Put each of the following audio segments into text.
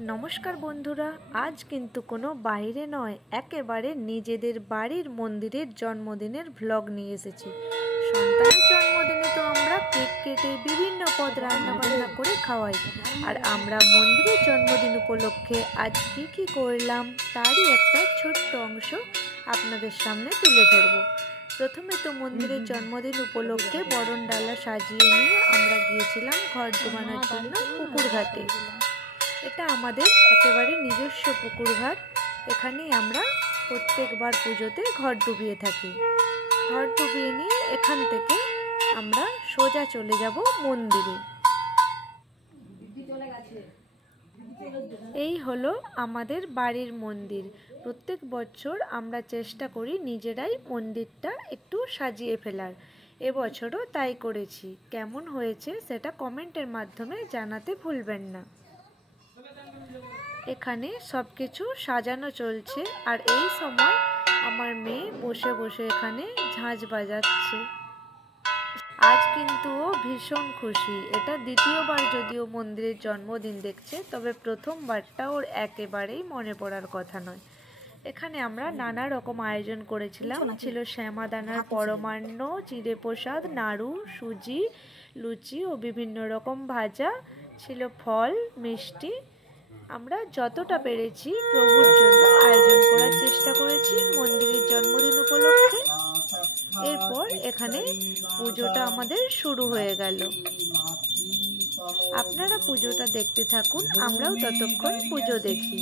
नमस्कार बंधुरा आज किन्तु कोनो बाइरे नय एकेबारे निजेदेर बाड़ीर मंदिरेर जन्मदिनेर भ्लग निये एसेछि। सन्तानेर जन्मदिने तो आमरा केक केटे विभिन्न पद रान्ना बान्ना करे खाওয়াই और आमरा मंदिरेर जन्मदिन उपलक्षे आज की करलाम तारই একটা ছোট্ট অংশ আপনাদের সামনে তুলে ধরব। प्रथमे तो मंदिरेर जन्मदिन उपलक्षे बरण डाला साजिए निये आमरा गिয়েছিলাম घर डोबाনোর জন্য পুকুর ঘাটে। এটা আমাদের একেবারে নিজস্ব পুকুর ঘাট। এখানেই আমরা প্রত্যেকবার পুজোতে ঘর ডুবিয়ে থাকি। ঘর ডুবিয়ে নিয়ে এখান থেকে আমরা সোজা চলে যাব মন্দিরে। এই হলো আমাদের বাড়ির মন্দির। প্রত্যেক বছর আমরা চেষ্টা করি নিজেরাই মন্দিরটা একটু সাজিয়ে ফেলার। এবছরও তাই করেছি। কেমন হয়েছে সেটা কমেন্টের মাধ্যমে জানাতে ভুলবেন না। এখানে সবকিছু সাজানো চলছে আর এই সময় আমার মেয়ে বসে বসে এখানে ঝাঁঝ বাজাচ্ছে। আজ কিন্তু ও ভীষণ খুশি। এটা দ্বিতীয়বার যদিও মন্দিরের জন্মদিন দেখছে, তবে প্রথমবারটা ওর একেবারেই মনে পড়ার কথা নয়। এখানে আমরা নানা রকম আয়োজন করেছিলাম। ছিল শ্যামাদানার পরমান্ন, চিঁড়ে প্রসাদ, নাড়ু, সুজি, লুচি ও বিভিন্ন রকম ভাজা, ছিল ফল, মিষ্টি। আমরা যতটা পেরেছি প্রভুর জন্য আয়োজন করার চেষ্টা করেছি মন্দিরের জন্মদিন উপলক্ষে। এরপর এখানে পুজোটা আমাদের শুরু হয়ে গেল। আপনারা পুজোটা দেখতে থাকুন, আমরাও ততক্ষণ পুজো দেখি।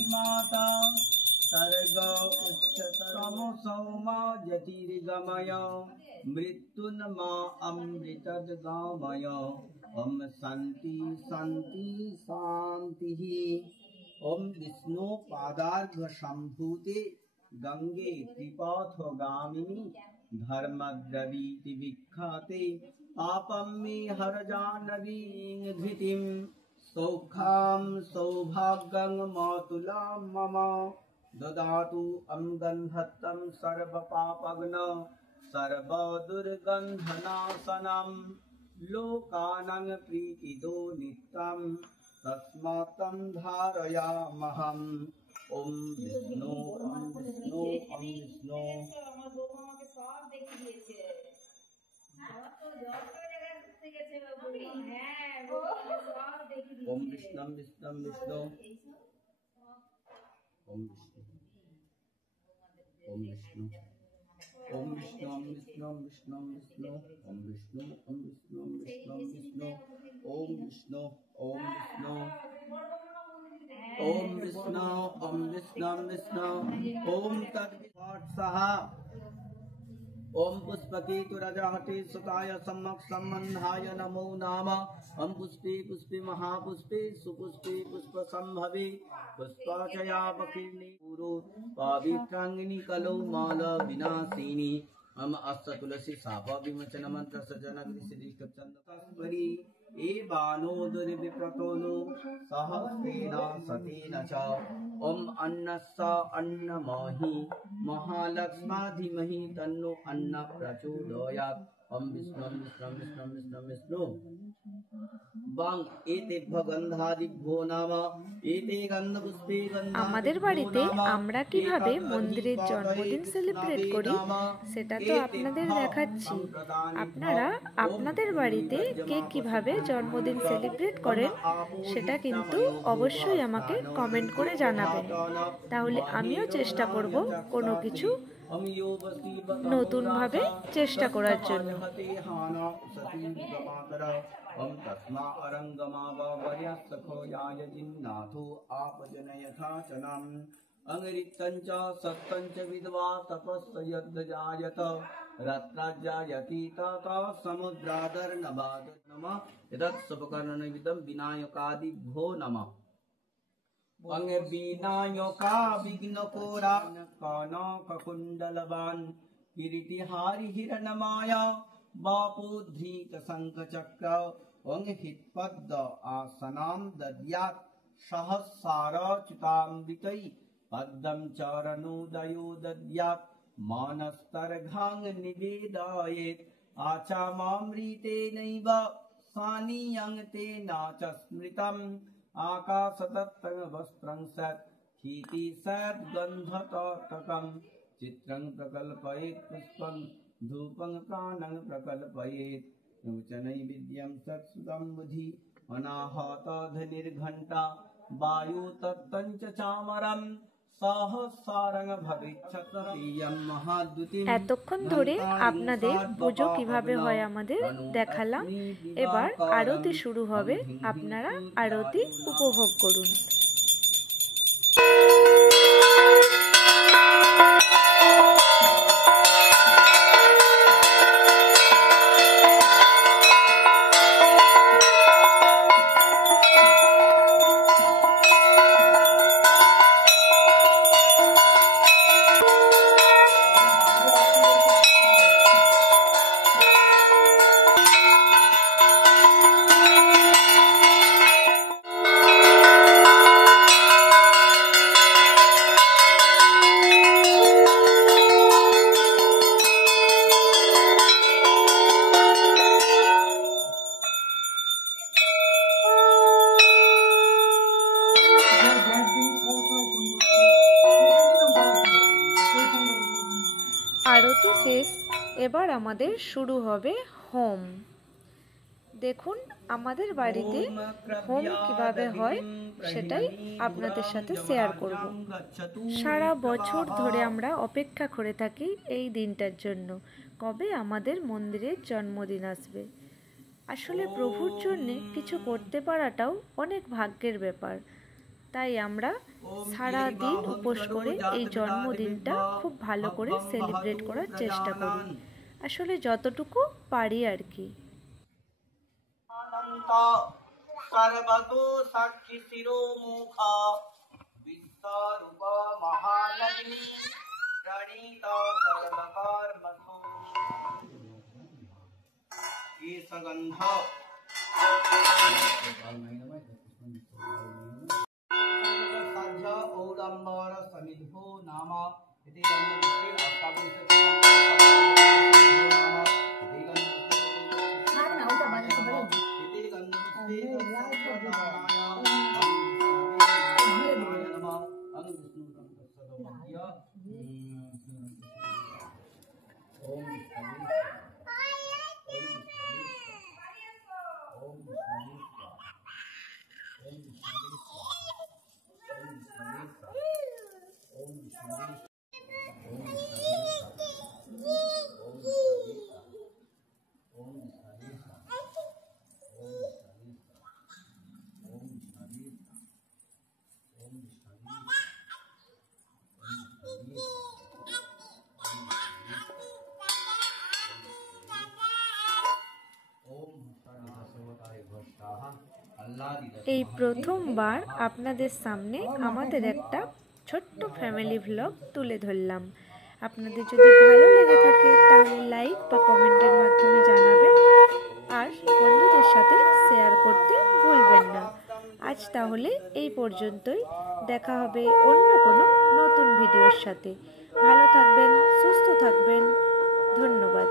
ओम विष्णु पादार्घ संभूते गंगे त्रिपथगामिनी धर्मद्रवीति विख्याते पापं मे हर जानवी धृतिं सौखां सौभाग्यं मातुलां मम ददातु अमगन्धत्तं सर्वपापघ्न सर्वदुर्गन्धनाशनं लोकानां प्रीतिदो नित्यं तस्मात्तं धारयामहम्। ओम विष्णु ओम विष्णु ओम विष्णु। ओम विष्णु विष्णु विष्णु ओम विष्णु ओम विष्णु ओम विष्णु ओम विष्णु विष्णु विष्णु ओम विष्णु ओम विष्णु विष्णु विष्णु ओम विष्णु ओम विष्णु ओम विष्णु ओम विष्णु विष्णु ओम तत्सहा ओम पुष्पके तुरजहते सुताय सम्मक संबंधाय नमो नामः। ओम पुष्पे पुष्पे महापुष्पे सुपुष्पे पुष्प संभवे पुष्पाचया बकिर्णे पुरो पवित्रांगिनी कलौ माल विनाशिनी। हम अस्त तुलसी साप विमोचन मंत्र सजनग्नि सिद्धिष्ट चंदकस्वरी ए बानो दुर्विप्रतोनो सहस्रेण सतेन च। ओम अन्नस्स अन्नमहि महालक्ष्मा धीमहि तन्नो अन्न प्रचोदयात्। ओम विष्णु विष्णु विष्णु विष्णु विष्णु বাং এতে ভগন্ধাদিভ্যো নাম এতে গন্ধপুষ্পে গন্ধা। আমাদের বাড়িতে আমরা কিভাবে মন্দিরের জন্মদিন সেলিব্রেট করি সেটা তো আপনাদের দেখাচ্ছি। আপনারা আপনাদের বাড়িতে কে কিভাবে জন্মদিন সেলিব্রেট করেন সেটা কিন্তু অবশ্যই আমাকে কমেন্ট করে জানাবেন। তাহলে আমিও চেষ্টা করব কোনো কিছু নতুন ভাবে চেষ্টা করার জন্য। ओम तस्मा अरंगमावयसखो याय जिन्नाथो आपजनयथा चनम अंगरितंच सत्तंच विद्वा तपस्स यद्ध जायत रत्नाजायति तत समुद्रादर्नवाद नमः यदत् सबकर्णविदं विनायकादिभ्यो नमः। अंग विनायका विघ्नकोरा कनककुण्डलवान् किरीटिहारि हिरणमाया बापुधृत शंखचक्र अंग हितपद्द आसनां दद्यात् सहस्राच्युतामृतै पद्मं चरणोदयो दद्यात् मानस्तर्घां निवेदयेत् आचामामृतेनैव सानियं तेन च स्मृतम् आकाशतत्तं वस्त्रं सत् क्षिति सद्गन्धतोतकं चित्रं प्रकल्पयेत् पुष्पं धूपं प्राणं प्रकल्पयेत् नूचनैवेद्यं सत्सुतं बुधि अनाहतधनिर्घण्टा वायु तत्तं च चामरं এতক্ষণ ধরে আপনাদের পুজো কিভাবে হয় আমাদের দেখালাম। এবার আরতি শুরু হবে, আপনারা আরতি উপভোগ করুন। আরতি শেষ, এবার আমাদের শুরু হবে হোম। দেখুন আমাদের বাড়িতে হোম কিভাবে হয় সেটাই আপনাদের সাথে শেয়ার করব। সারা বছর ধরে আমরা অপেক্ষা করে থাকি এই দিনটার জন্য, কবে আমাদের মন্দিরের জন্মদিন আসবে। আসলে প্রভুর জন্য কিছু করতে পারাটাও অনেক ভাগ্যের ব্যাপার, তাই আমরা সারা দিন উপোস করে এই জন্মদিনটা খুব ভালো করে সেলিব্রেট করার চেষ্টা করি, আসলে যতটুকু পারি আর কি। সর্বতো সাক্ষী শিরোমুখা বিশ্বরূপা মহালক্ষ্মী প্রণীতা সর্বকর্মসু কেশগন্ধ ঔদম্বর সমিধো নাম ইতি গন্ধপুত্রে অষ্টাবিংশতি এই প্রথমবার আপনাদের সামনে আমাদের একটা ছোট্ট ফ্যামিলি ভ্লগ তুলে ধরলাম। আপনাদের যদি ভালো লেগে থাকে তাহলে লাইক বা কমেন্টের মাধ্যমে জানাবেন, আর বন্ধুদের সাথে শেয়ার করতে ভুলবেন না। আজ তাহলে এই পর্যন্তই, দেখা হবে অন্য কোনো নতুন ভিডিওর সাথে। ভালো থাকবেন, সুস্থ থাকবেন, ধন্যবাদ।